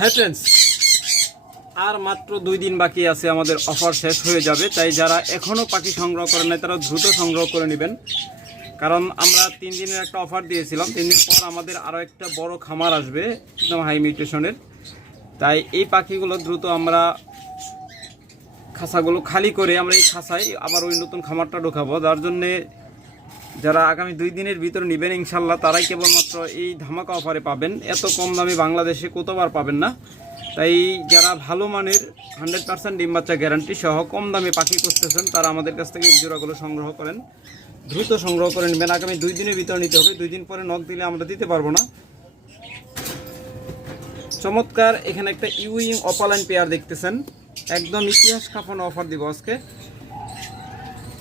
হ্যাঁ আর মাত্র দুই দিন বাকি আছে, আমাদের অফার শেষ হয়ে যাবে। তাই যারা এখনও পাখি সংগ্রহ করেন নাই, তারা দ্রুত সংগ্রহ করে নেবেন। কারণ আমরা তিন দিনের একটা অফার দিয়েছিলাম। তিন দিন পর আমাদের আরও একটা বড় খামার আসবে একদম হাই মিউটেশনের তাই এই পাখিগুলো দ্রুত আমরা খাসাগুলো খালি করে আমরা এই খাসায় আবার ওই নতুন খামারটা ঢোকাবো। যার জন্যে যারা আগামী দুই দিনের ভিতরে নেবেন ইনশাল্লাহ, তারাই কেবলমাত্র এই ধামাকা অফারে পাবেন। এত কম দামে বাংলাদেশে কতবার পাবেন না? তাই যারা ভালো মানের হান্ড্রেড পার্সেন্ট ডিম বাচ্চা গ্যারান্টি সহ কম দামে পাখি করতেছেন তারা আমাদের কাছ থেকে জোড়াগুলো সংগ্রহ করেন। দ্রুত সংগ্রহ করে নেবেন। আগামী দুই দিনের ভিতরে নিতে হবে। দুই দিন পরে নখ দিলে আমরা দিতে পারব না। চমৎকার এখানে একটা ইউইং অপালাইন পেয়ার দেখতেছেন। একদম ইতিহাস কাঁপানো অফার দিব আজকে।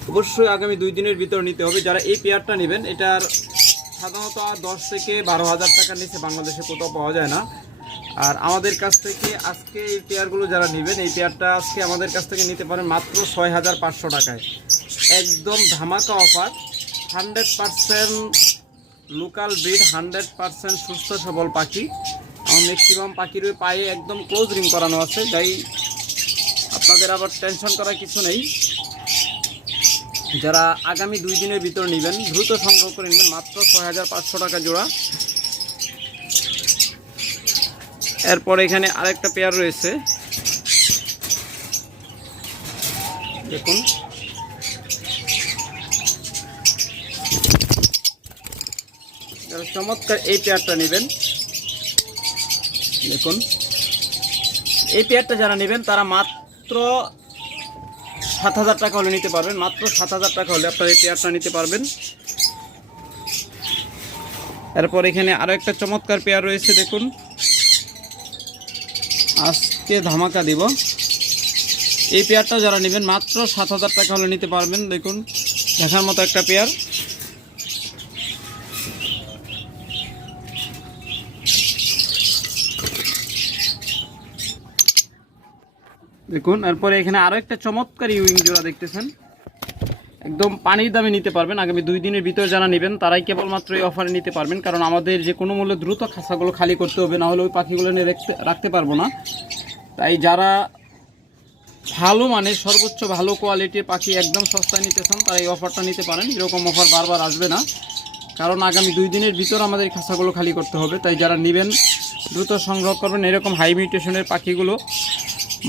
অবশ্যই আগামী দুই দিনের ভিতর নিতে হবে। যারা এই পেয়ারটা নেবেন, এটার সাধারণত আর দশ থেকে বারো হাজার টাকার নিচে বাংলাদেশে কোথাও পাওয়া যায় না। আর আমাদের কাছ থেকে আজকে এই পেয়ারগুলো যারা নেবেন, এই পেয়ারটা আজকে আমাদের কাছ থেকে নিতে পারেন মাত্র ছয় হাজার পাঁচশো টাকায়। একদম ধামাকা offer hundred percent local breed hundred percent সুস্থ সবল পাখি। আমার ম্যাক্সিমাম পাখির ওই পায়ে একদম ক্লোজ রিং করানো আছে। তাই আপনাদের আবার টেনশন করার কিছু নেই। যারা আগামী দুই দিনের ভিতর নেবেন, দ্রুত সংগ্রহ করে নেবেন মাত্র ছয় হাজার পাঁচশো টাকা জোড়া। এরপর এখানে আরেকটা পেয়ার রয়েছে। দেখুন। যারা চমৎকার এই পেয়ারটা নেবেন, দেখুন। এই পেয়ারটা যারা নেবেন, তারা মাত্র সাত হাজার টাকা হলে নিতে পারবেন। মাত্র সাত হাজার টাকা হলে আপনার এই পেয়ারটা নিতে পারবেন। এরপর এখানে আরও একটা চমৎকার পেয়ার রয়েছে, দেখুন। আজকে ধামাকা দিব। এই পেয়ারটা যারা নেবেন, মাত্র সাত হাজার টাকা হলে নিতে পারবেন, দেখুন। দেখার মতো একটা পেয়ার দেখুন, এরপরে এখানে আরও একটা চমৎকার ইউইং জোড়া দেখতেছেন। একদম পানির দামে নিতে পারবেন, আগামী দুই দিনের ভিতরে যারা নেবেন, তারাই কেবলমাত্র এই অফারে নিতে পারবেন, কারণ আমাদের যে কোনো মূল্যে দ্রুত খাঁচাগুলো খালি করতে হবে, না হলে ওই পাখিগুলো নিয়ে রাখতে রাখতে পারব না। তাই যারা ভালো মানের, সর্বোচ্চ ভালো কোয়ালিটির পাখি একদম সস্তায় নিতে চান তারা এই অফারটা নিতে পারেন। এরকম অফার বারবার আসবে না, কারণ আগামী দুই দিনের ভিতর আমাদের এই খাঁচাগুলো খালি করতে হবে। তাই যারা নেবেন, দ্রুত সংগ্রহ করবেন, এরকম হাই মিউটেশনের পাখিগুলো,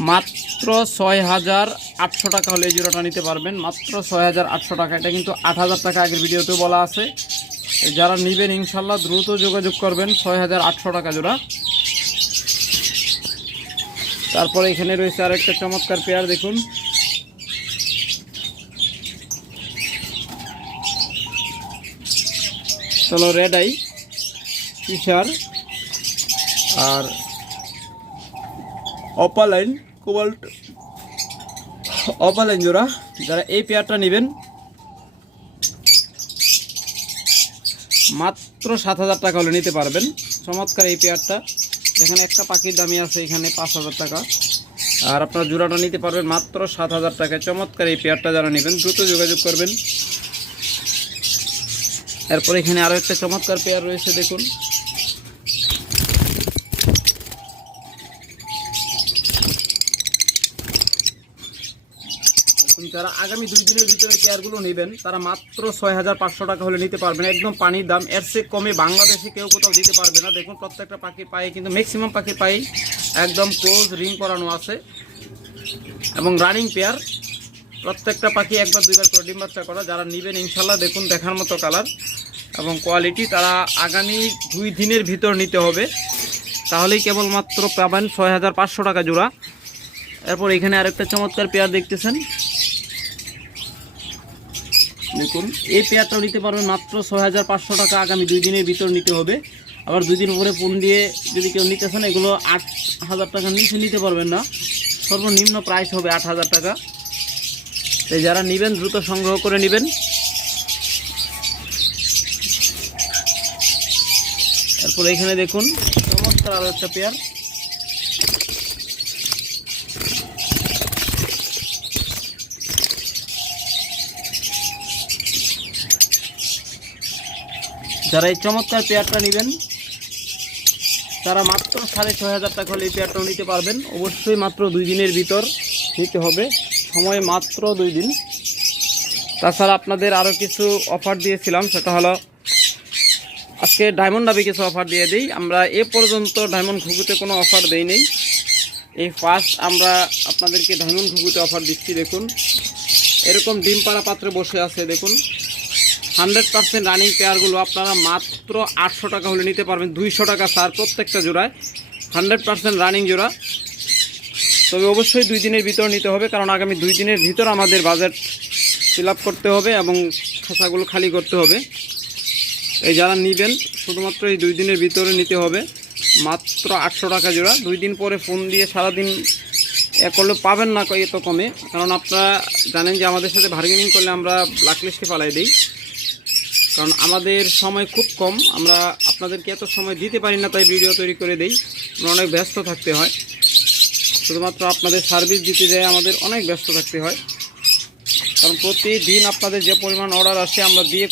মাত্র ছয় হাজার আটশো টাকা হলে এই জোড়াটা নিতে পারবেন। মাত্র ছয় হাজার আটশো টাকা। এটা কিন্তু আট হাজার টাকা আগের ভিডিওতেও বলা আছে। যারা নেবেন ইনশাল্লাহ দ্রুত যোগাযোগ করবেন ছয় হাজার আটশো টাকা জোড়া। তারপরে এখানে রয়েছে আরেকটা চমৎকার পেয়ার, দেখুন। চলো রেড আই ফিশার আর অপালাইন কোবাল্ট। অপালাইন জোড়া, যারা এই পেয়ারটা নেবেন, মাত্র সাত হাজার টাকা হলে নিতে পারবেন। চমৎকার এই পেয়ারটা। যেখানে একটা পাখির দামি আছে, এখানে পাঁচ হাজার টাকা। আর আপনার জোড়াটা নিতে পারবেন মাত্র সাত হাজার টাকায়। চমৎকার এই পেয়ারটা যারা নেবেন, দ্রুত যোগাযোগ করবেন। এরপর এখানে আরও একটা চমৎকার পেয়ার রয়েছে, দেখুন। যারা আগামী দুই দিনের ভিতরে পেয়ারগুলো নেবেন, তারা মাত্র ছয় হাজার পাঁচশো টাকা হলে নিতে পারবেন। একদম পানির দাম, এর চেয়ে কমে বাংলাদেশে কেউ কোথাও দিতে পারবে না। দেখুন, প্রত্যেকটা পাখির পায়ে কিন্তু ম্যাক্সিমাম পাখির পায়ে একদম ক্লোজ রিং করানো আছে। এবং রানিং পেয়ার প্রত্যেকটা পাখি একবার দুইবার করে ডিম বাচ্চা করা। যারা নেবেন, ইনশাল্লাহ দেখুন, দেখার মতো কালার এবং কোয়ালিটি তারা আগামী দুই দিনের ভিতর নিতে হবে। তাহলেই কেবলমাত্র পাবেন ছয় হাজার পাঁচশো টাকা জোড়া। এরপর এখানে আরেকটা চমৎকার পেয়ার দেখতেছেন। দেখুন এই পেয়ারটাও নিতে পারবেন মাত্র ছয় হাজার পাঁচশো টাকা আগামী দুই দিনের ভিতর নিতে হবে। আবার দুই দিন পরে ফোন দিয়ে যদি কেউ নিতে চান, এগুলো আট হাজার টাকার নিচে নিতে পারবেন না। সর্বনিম্ন প্রাইস হবে আট হাজার টাকা। তাই যারা নেবেন, দ্রুত সংগ্রহ করে নেবেন। তারপর এখানে দেখুন, চমৎকার আরও একটা পেয়ার। যারা এই চমৎকার পেয়ারটা নেবেন, তারা মাত্র সাড়ে ছয় হাজার টাকা হলে এই পেয়ারটাও নিতে পারবেন। অবশ্যই মাত্র দুই দিনের ভিতর নিতে হবে। সময় মাত্র দুই দিন। তাছাড়া আপনাদের আরও কিছু অফার দিয়েছিলাম, সেটা হলো আজকে ডায়মন্ড ডাবে কিছু অফার দিয়ে দিই। আমরা এ পর্যন্ত ডায়মন্ড ঘুঘুতে কোনো অফার দেই নেই। এই ফার্স্ট আমরা আপনাদেরকে ডায়মন্ড ঘুঘুতে অফার দিচ্ছি, দেখুন। এরকম ডিম পাড়া পাত্রে বসে আছে, দেখুন। হান্ড্রেড পার্সেন্ট রানিং পেয়ারগুলো আপনারা মাত্র আটশো টাকা হলে নিতে পারবেন, দুইশো টাকা সার প্রত্যেকটা জোড়ায়, হান্ড্রেড পার্সেন্ট রানিং জোড়া। তবে অবশ্যই দুই দিনের ভিতর নিতে হবে, কারণ আগামী দুই দিনের ভিতর আমাদের বাজেট ফিল করতে হবে এবং খাসাগুলো খালি করতে হবে। এই যারা নেবেন, শুধুমাত্র এই দুই দিনের ভিতরে নিতে হবে, মাত্র আটশো টাকা জোড়া। দুই দিন পরে ফোন দিয়ে সারাদিন এ করলে পাবেন না এত কমে, কারণ আপনারা জানেন যে আমাদের সাথে বার্গেনিং করলে আমরা ব্ল্যাকলিস্টে পালাই দিই। কারণ আমাদের সময় খুব কম। আমরা আপনাদেরকে এত সময় দিতে পারি না, তাই ভিডিও তৈরি করে দেই। আমরা অনেক ব্যস্ত থাকতে হয়। শুধুমাত্র আপনাদের সার্ভিস দিতে যায় আমাদের অনেক ব্যস্ত থাকতে হয়। কারণ প্রতিদিন আপনাদের যে পরিমাণ অর্ডার আসে, আমরা দিয়ে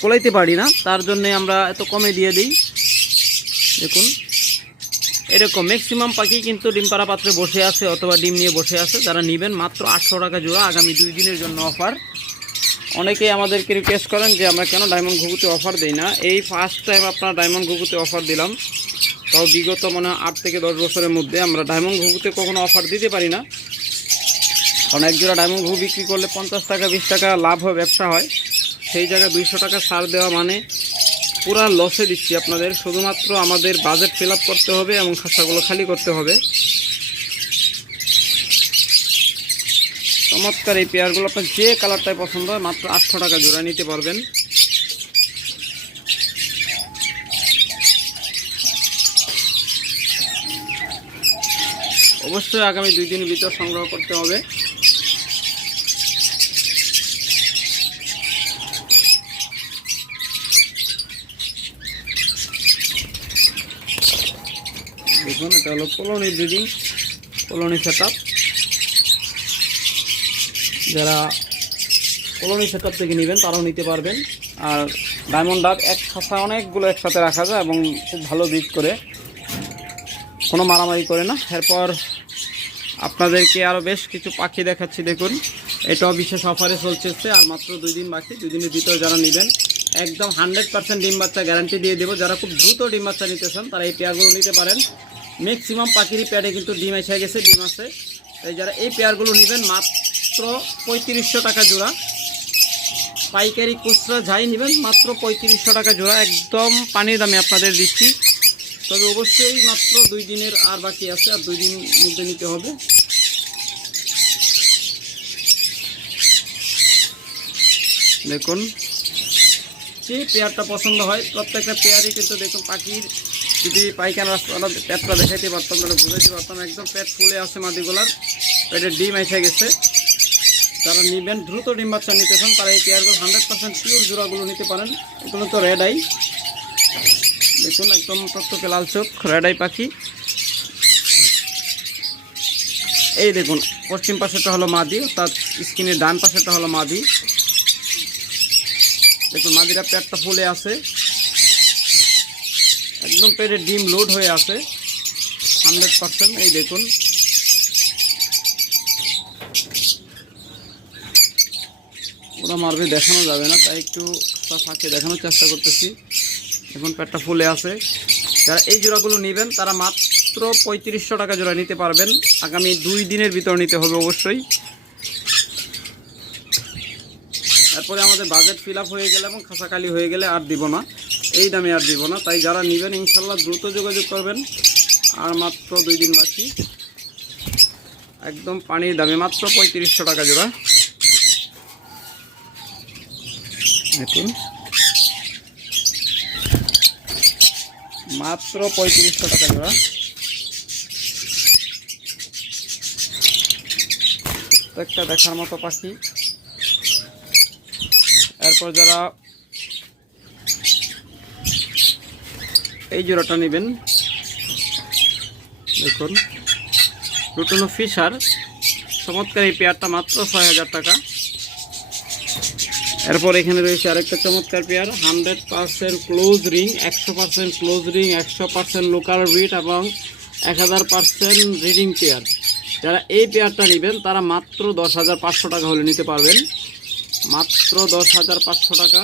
কোলাইতে পারি না। তার জন্যে আমরা এত কমে দিয়ে দিই। দেখুন। এরকম ম্যাক্সিমাম পাখি কিন্তু ডিম পাড়া পাত্রে বসে আছে অথবা ডিম নিয়ে বসে আছে। যারা নেবেন মাত্র আটশো টাকা জোড়া আগামী দুই দিনের জন্য অফার অনেকেই আমাদেরকে রিকোয়েস্ট করেন যে আমরা কেন ডায়মন্ড ঘুঘুতে অফার দিই না। এই ফার্স্ট টাইম আপনার ডায়মন্ড ঘুঘুতে অফার দিলাম। তাও বিগত মনে আট থেকে দশ বছরের মধ্যে আমরা ডায়মন্ড ঘুঘুতে কখনো অফার দিতে পারি না। কারণ এক জোড়া ডায়মন্ড ঘুঘু বিক্রি করলে পঞ্চাশ টাকা, বিশ টাকা লাভ হয়, ব্যবসা হয়। সেই জায়গায় দুইশো টাকা ছাড় দেওয়া মানে পুরা লসে দিচ্ছি আপনাদের। শুধুমাত্র আমাদের বাজেট ফিল করতে হবে এবং খাঁচাগুলো খালি করতে হবে। চমৎকার এই পেয়ারগুলো আপনার যে কালারটাই পছন্দ হয়, মাত্র আটশো টাকা জোড়া নিতে পারবেন। অবশ্যই আগামী দুই দিনের ভিতর সংগ্রহ করতে হবে। দেখুন, এটা হলো কলোনি ব্রিডিং, কলোনি সেট যারা কলোনি সেট থেকে নেবেন, তারাও নিতে পারবেন। আর ডায়মন্ড ডাব এক খাঁচা অনেকগুলো একসাথে রাখা যায় এবং খুব ভালো ব্রিড করে। কোনো মারামারি করে না। এরপর আপনাদেরকে আরও বেশ কিছু পাখি দেখাচ্ছি, দেখুন। এটাও বিশেষ অফারে চলছে আর মাত্র দুই দিন বাকি। দুই দিনের ভিতরে যারা নেবেন, একদম হান্ড্রেড পার্সেন্ট ডিম বাচ্চা গ্যারান্টি দিয়ে দেবো। যারা খুব দ্রুত ডিম বাচ্চা নিতে চান, তারা এই পেয়ারগুলো নিতে পারেন। ম্যাক্সিমাম পাখিরই পেয়ারে কিন্তু ডিম এসে গেছে, ডিম আছে। তাই যারা এই পেয়ারগুলো নেবেন, মাত্র পঁয়ত্রিশশো টাকা জোড়া। পাইকারি খুচরা যাই নেবেন, মাত্র পঁয়ত্রিশশো টাকা জোড়া। একদম পানির দামে আপনাদের দিচ্ছি। তবে অবশ্যই মাত্র দুই দিনের আর বাকি আছে, আর দুই দিন মধ্যে নিতে হবে। দেখুন যে পেয়ারটা পছন্দ হয়। প্রত্যেকটা পেয়ারই কিন্তু দেখুন পাখির যদি পাইকানা রাস্তা পেটটা দেখাইতে পারতাম, তাহলে বুঝাইতে পারতাম। একদম পেট ফুলে আছে মাদিগুলার পেটের ডিম এসে গেছে। যারা নেবেন, দ্রুত ডিম বাচ্চা নিতে চান, তারা এই পেয়ারগুলো হান্ড্রেড পার্সেন্ট পিওর জোড়াগুলো নিতে পারেন। এগুলো তো রেড আই দেখুন, একদম টকটকে লাল চোখ রেড আই পাখি। এই দেখুন, পশ্চিম পাশেটা হলো মাদি, অর্থাৎ স্কিনের ডান পাশেটা হলো মাদি। দেখুন, মাদিরা পেটটা ফুলে আছে। একদম পেটে ডিম লোড হয়ে আছে। হান্ড্রেড পার্সেন্ট এই দেখুন। ওরা মারবে, দেখানো যাবে না, তাই একটু ফাঁকে দেখানোর চেষ্টা করতেছি। এখন পেটটা ফুলে আছে। যারা এই জোড়াগুলো নেবেন, তারা মাত্র পঁয়ত্রিশশো টাকা জোড়া নিতে পারবেন। আগামী দুই দিনের ভিতর নিতে হবে অবশ্যই। তারপরে আমাদের বাজেট ফিল হয়ে গেলে এবং খাসাকালি হয়ে গেলে আর দিব না। এই দামে আর দিব না। তাই যারা নেবেন, ইনশাল্লাহ দ্রুত যোগাযোগ করবেন। আর মাত্র দুই দিন বাকি। একদম পানির দামে মাত্র পঁয়ত্রিশশো টাকা জোড়া। দেখুন। মাত্র পঁয়ত্রিশশো টাকা জোড়া। প্রত্যেকটা দেখার মতো পাখি। এরপর যারা এই জোড়াটা নেবেন, দেখুন। লুটনো ফিশার, চমৎকার এই পেয়ারটা মাত্র ছয় হাজার টাকা। এরপর এখানে রয়েছে আরেকটা চমৎকার pair hundred percent close ring একশো পার্সেন্ট ক্লোজ রিং একশো পার্সেন্ট লোকাল রিড এবং এক হাজার পার্সেন্ট রিডিং পেয়ার যারা এই পেয়ারটা নেবেন, তারা মাত্র দশ হাজার পাঁচশো টাকা হলে নিতে পারবেন। মাত্র দশ হাজার পাঁচশো টাকা।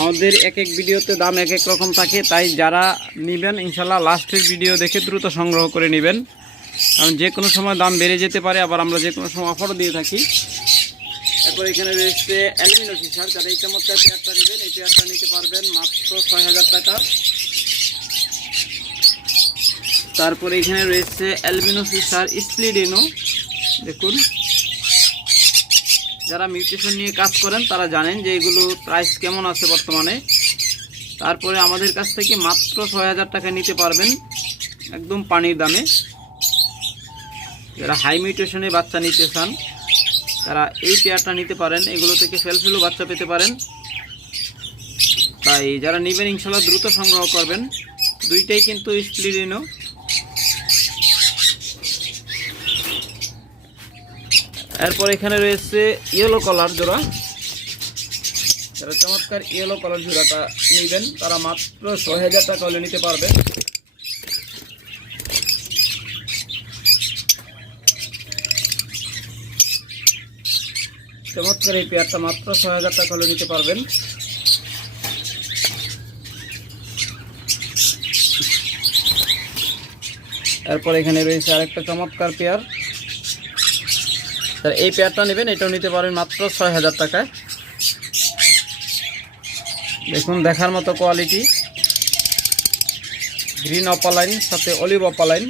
আমাদের এক এক ভিডিওতে দাম এক এক রকম থাকে, তাই যারা নেবেন, ইনশাল্লাহ লাস্টের ভিডিও দেখে দ্রুত সংগ্রহ করে নেবেন। কারণ যে কোনো সময় দাম বেড়ে যেতে পারে, আবার আমরা যে কোনো সময় অফারও দিয়ে থাকি। এরপর এখানে রয়েছে অ্যালুমিনিয়াম ফিশার যারা এই চমৎকার পেয়ারটা নেবেন, এই পেয়ারটা নিতে পারবেন মাত্র ছয় হাজার টাকা। তারপরে এখানে রয়েছে অ্যালবিনো ফিশার স্প্লিডিনো, দেখুন। যারা মিউটেশন নিয়ে কাজ করেন, তারা জানেন যে এগুলো প্রাইস কেমন আছে বর্তমানে। তারপরে আমাদের কাছ থেকে মাত্র ছয় হাজার টাকা নিতে পারবেন, একদম পানির দামে। যারা হাই মিউটেশনে বাচ্চা নিতে চান তারা এই পেয়ারটা নিতে পারেন, এগুলো থেকে ফেলফেলও বাচ্চা পেতে পারেন। তাই যারা নেবেন, ইনশাল্লাহ দ্রুত সংগ্রহ করবেন। দুইটাই কিন্তু স্প্লিডিনো এরপর এখানে রয়েছে ইয়েলো কালার জোড়া। যারা চমৎকার ইয়েলো কালার জোড়াটা নেবেন, তারা মাত্র ছয় হাজার টাকা হলে নিতে পারবে। চমৎকার এই পেয়ারটা মাত্র ছয় হাজার টাকা হলে নিতে পারবেন। এরপর এখানে রয়েছে আরেকটা চমৎকার পেয়ার। স্যার এই পেয়ারটা নেবেন, এটাও নিতে পারেন মাত্র ছয় হাজার টাকায়। দেখুন, দেখার মতো কোয়ালিটি। গ্রিন অপালাইন, সাথে অলিভ অপালাইন।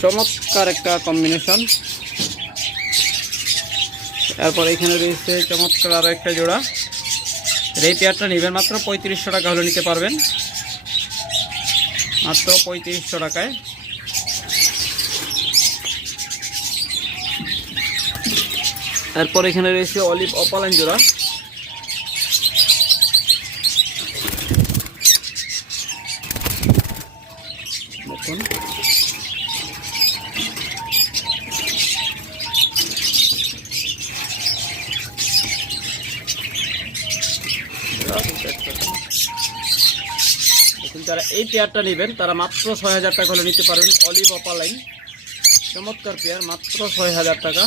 চমৎকার একটা কম্বিনেশন। এরপর এখানে রয়েছে চমৎকার আরও একটা জোড়া। এই পেয়ারটা নেবেন মাত্র পঁয়ত্রিশশো টাকা হলে নিতে পারবেন। মাত্র পঁয়ত্রিশশো টাকায়। তারপর এখানে রয়েছে অলিভ অপালাইন জোড়া দেখুন দেখুন, যারা এই পেয়ারটা নেবেন, তারা মাত্র ছয় হাজার টাকা হলে নিতে পারবেন অলিভ অপালাইন চমৎকার পেয়ার, মাত্র ছয় হাজার টাকা।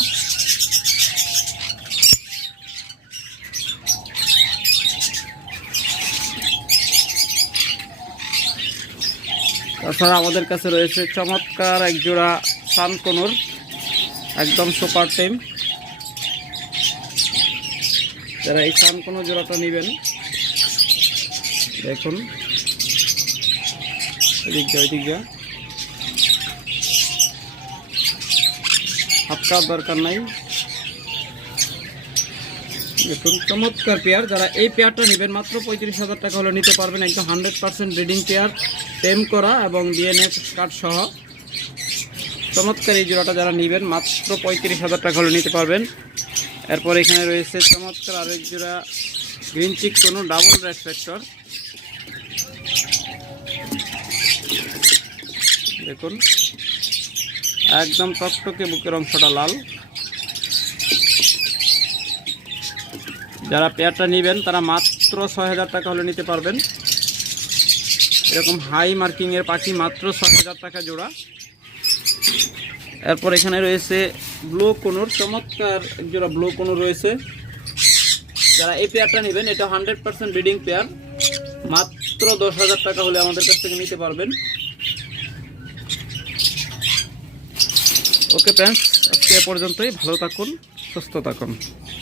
তাছাড়া আমাদের কাছে রয়েছে চমৎকার এক জোড়া সানকনুর, একদম সুপার টেম। যারা এই সানকনুর জোড়াটা নেবেন দেখুন। এদিক হাতকার দরকার নাই। দেখুন, চমৎকার পেয়ার। যারা এই পেয়ারটা নেবেন, মাত্র পঁয়ত্রিশ হাজার টাকা হলে নিতে পারবেন। একদম হান্ড্রেড পার্সেন্ট ব্রিডিং পেয়ার, টেম করা এবং ডিএনএ কার্ড সহ। চমৎকার এই জোড়াটা যারা নেবেন, মাত্র পঁয়ত্রিশ হাজার টাকা হলে নিতে পারবেন। এরপর এখানে রয়েছে চমৎকার আরেক জোড়া গ্রিন চিক কোনো ডাবল রেড ফ্যাক্টর। দেখুন। একদম টকটকে বুকের অংশটা লাল। যারা পেয়ারটা নেবেন, তারা মাত্র ছয় হাজার টাকা হলে নিতে পারবেন। এরকম হাই মার্কিংয়ের পাখি মাত্র ছয় হাজার টাকা জোড়া। এরপর এখানে রয়েছে ব্লু কোনোর, চমৎকার জোড়া ব্লু কোনো রয়েছে। যারা এই পেয়ারটা নেবেন, এটা হান্ড্রেড পার্সেন্ট ব্রিডিং পেয়ার। মাত্র দশ হাজার টাকা হলে আমাদের কাছ থেকে নিতে পারবেন। ওকে ফ্রেন্ডস আজকে পর্যন্তই। ভালো থাকুন সুস্থ থাকুন।